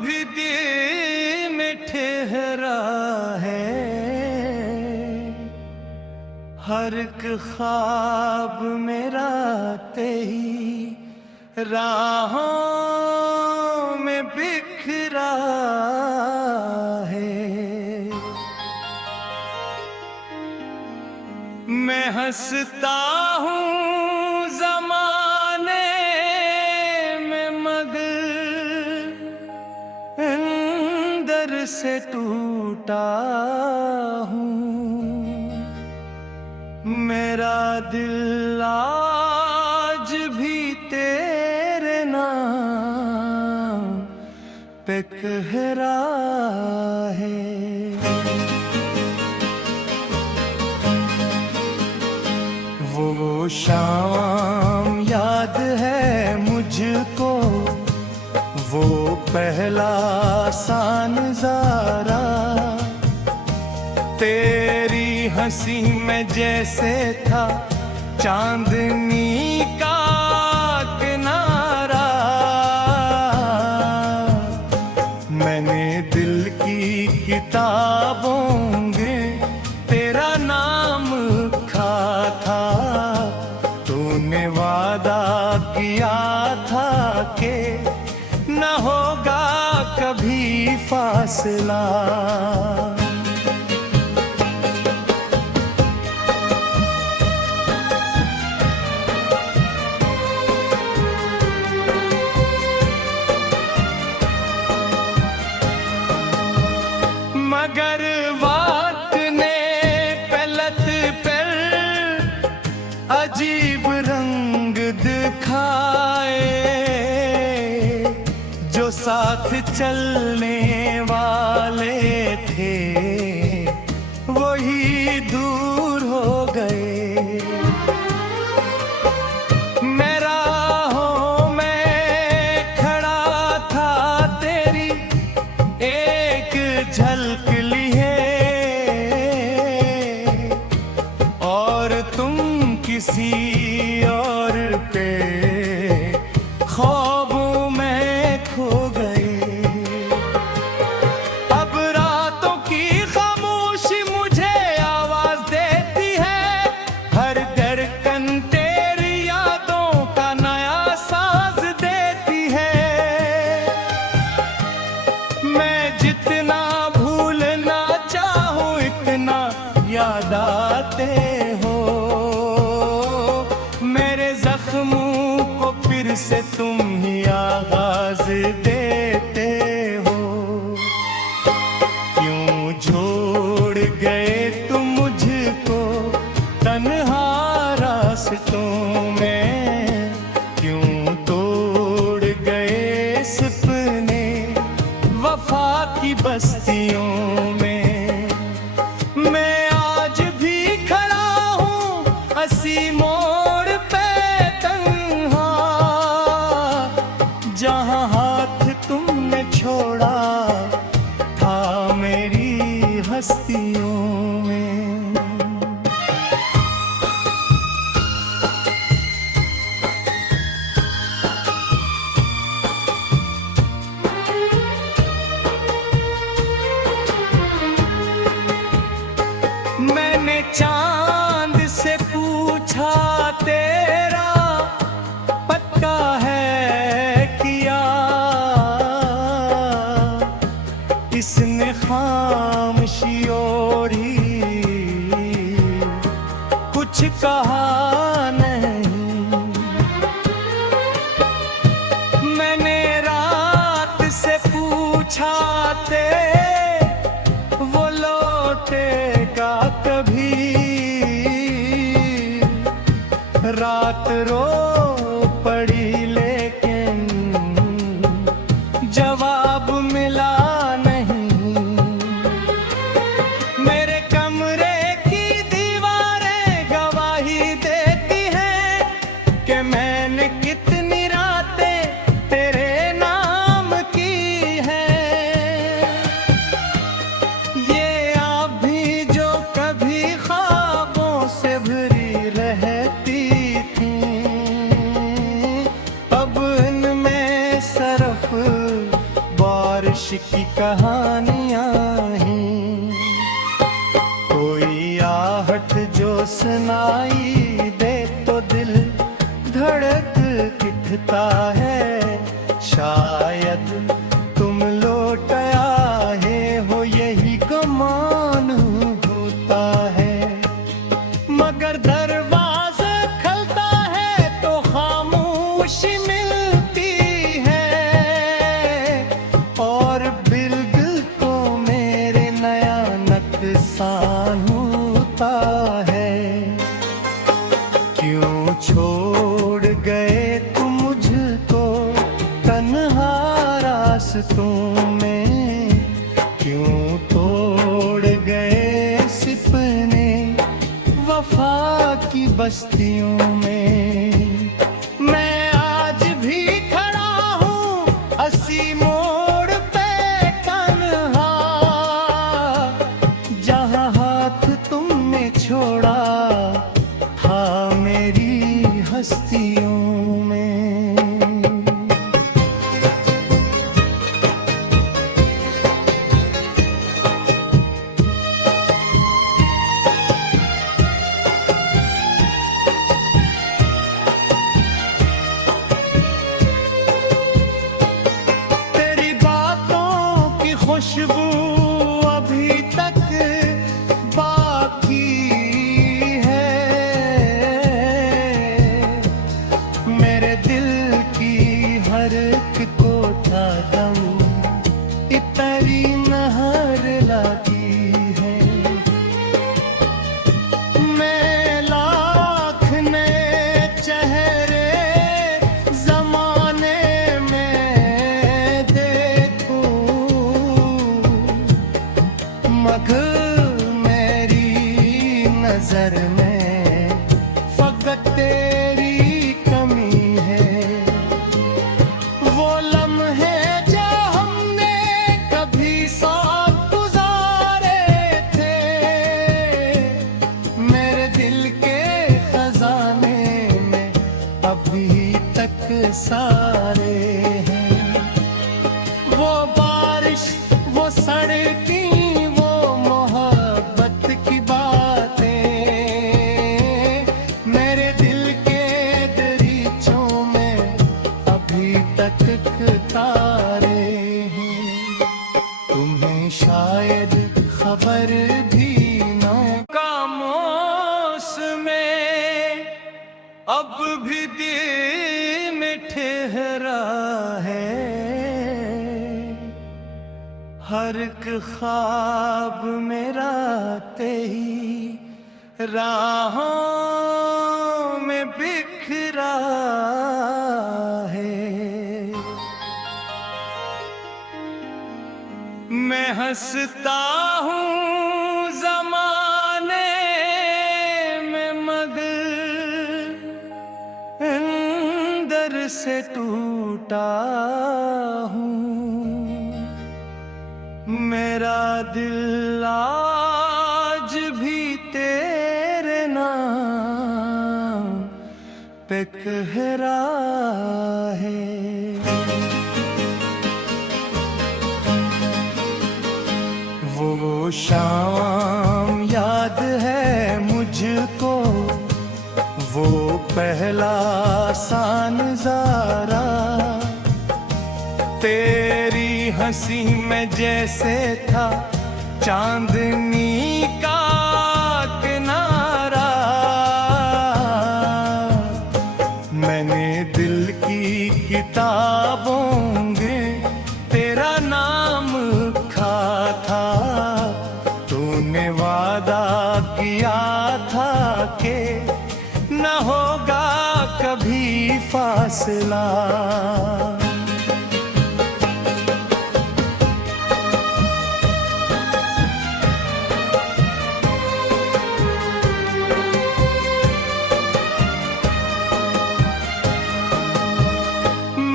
भी दिल में ठहरा है हर एक ख्वाब मेरा तेरी राहों में बिखरा है। मैं हंसता हूँ ज़माने में मगर अंदर से टूटा हूँ। मेरा दिल आज भी तेरे नाम पे कहरा है। वो शाम याद है मुझको, वो पहला सा नज़ारा तेरी हंसी में जैसे था चांदनी का किनारा। मैंने दिल की किताबों में तेरा नाम लिखा था। तूने वादा किया था कि न होगा कभी फासला। मगर वक्त ने पलट पर अजीब रंग दिखाए। जो साथ चलने वाले थे वही दूर हो गए। मैं राहों में खड़ा था तेरी एक झलक लिए और तुम किसी और पे ख्वाबों में खो गए। अब रातों की खामोशी मुझे आवाज देती है, हर धड़कन तेरी यादों का नया साज देती है। मैं जितना भूलना चाहूं इतना याद आते हो। मेरे जख्मों को फिर से तुम ही आगाज देते हो। क्यों छोड़ गए तुम मुझको तन्हा रास्तों में, क्यों तोड़ गए सपने वफा की बस्तियों में। मैं आज भी खड़ा हूँ हंसी मोड़ पे तन्हा, जहाँ हाथ तुमने छोड़ा था मेरी हस्तियों में। मैंने चांद से पूछा तेरा पक्का है किया, इसने खामोशी ओढ़ी कुछ कहा नहीं। मैंने रात से पूछा वो लौटेगा कभी, रात रो पड़ी लेकिन जवाब मिला नहीं। मेरे कमरे की दीवारें गवाही देती हैं कि मैंने कितनी रातें तेरे नाम की हैं। ये आप भी जो कभी ख्वाबों से भरी रहती थी, की कहानियां ही। कोई आहट जो सुनाई दे तो दिल धड़क उठता है। शायद तुम लौट आए हो यही गुमान होता है। मगर दरवाजा खुलता है तो खामोशी मिलती है। और बिल्कुल को मेरे नया नुकसान होता है। क्यों छोड़ गए तुम मुझको तन्हा रास्तों में। क्यों तोड़ गए सपने वफा की बस्तियों में। मैं आज भी खड़ा हूँ अस्सी मोड़ पे तन्हा, जहाँ हाथ तुमने छोड़ा था मेरी हस्तियों में। खुशबू अभी तक बाकी है। मेरे दिल की हर एक कोठा दम इतनी नहर लगी है। मैं लाख नए चेहरे जमाने में देखूं, मगर मेरी नजर में फकत तेरी कमी है। वो लम्हे जो हमने कभी साथ गुजारे थे, मेरे दिल के खजाने में अभी तक सारे हैं। वो बारिश, वो सड़की, तारे हैं। तुम्हें शायद खबर भी न खामोश में अब भी दिल में ठहरा है। हर एक ख्वाब मेरा तेरी राहों में बिखरा है। मैं हंसता हूँ ज़माने में मगर अंदर से टूटा हूँ। मेरा दिल आज भी तेरे नाम पे कहरा है। वो शाम याद है मुझको, वो पहला सा नज़ारा। तेरी हंसी में जैसे था चांदनी का किनारा। मैंने दिल की किताबों में तेरा नाम लिखा था। तूने वादा किया था कि न होगा कभी फासला।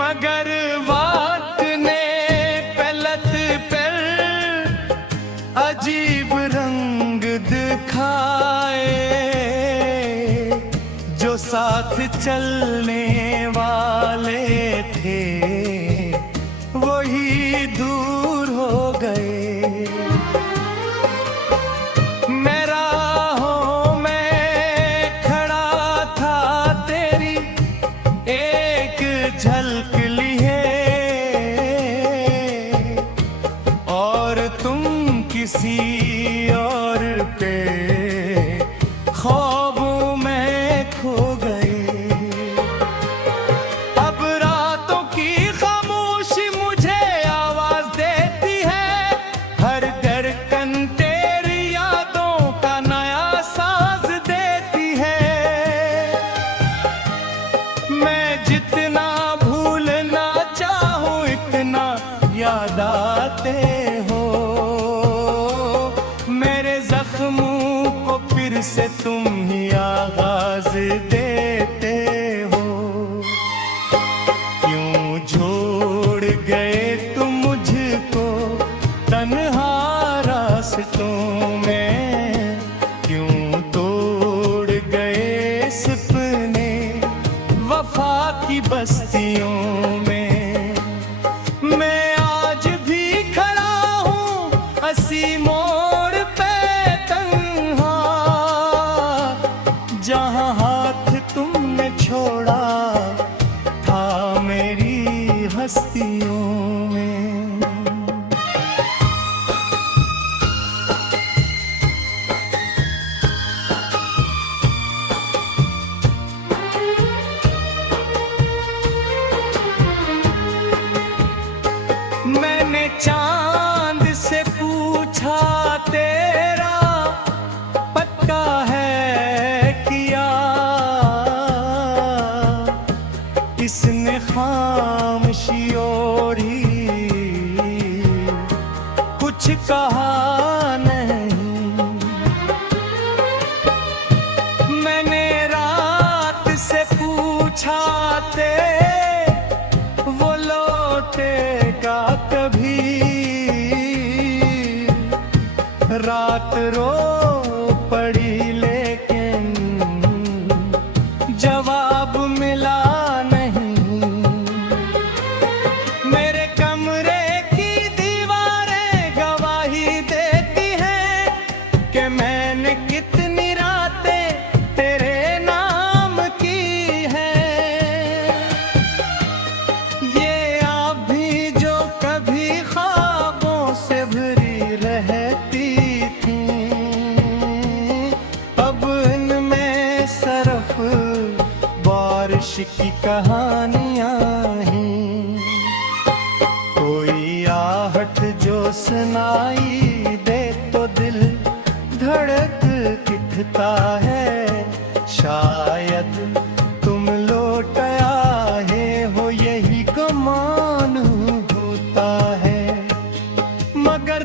मगर वक्त ने पलट पर अजीब रंग दिखाए। जो साथ चलने वाले थे वही दूर झलक ली है और तुम किसी और पे ख्वाबों में खो गए। अब रातों की खामोशी मुझे आवाज देती है, हर धड़कन तेरी यादों का नया साज देती है। मैं जितना भूलना चाहूं इतना याद आते हो, मेरे जख्मों को फिर से तुम ही आगाज देते हो। क्यों छोड़ गए तुम मुझको तन्हा रास्तों में, क्यों तोड़ गए सपने वफा की बस्तियों में। मैं आज भी खड़ा हूँ हंसी मोड़ पे तन्हा, जहाँ हाथ तुमने छोड़ा था मेरी हस्तियों में। मैंने चांद से पूछा तेरा पक्का है किया, इसने खामोशी ओढ़ी कुछ कहा नहीं। मैंने रात से पूछा वो लौटेगा कभी, रात रो पड़ी लेकिन जवाब मिला नहीं। मेरे कमरे की दीवारें गवाही देती हैं कि मैंने कितनी रातें तेरे नाम की हैं। ये आप भी जो कभी ख्वाबों से भरी रहती थी, अब इनमें सरफ बारिश की कहानियां हैं। कोई आहट जो सुनाई दे तो दिल धड़क उठता है, शायद तुम लौट आए हो यही गुमान होता है। मगर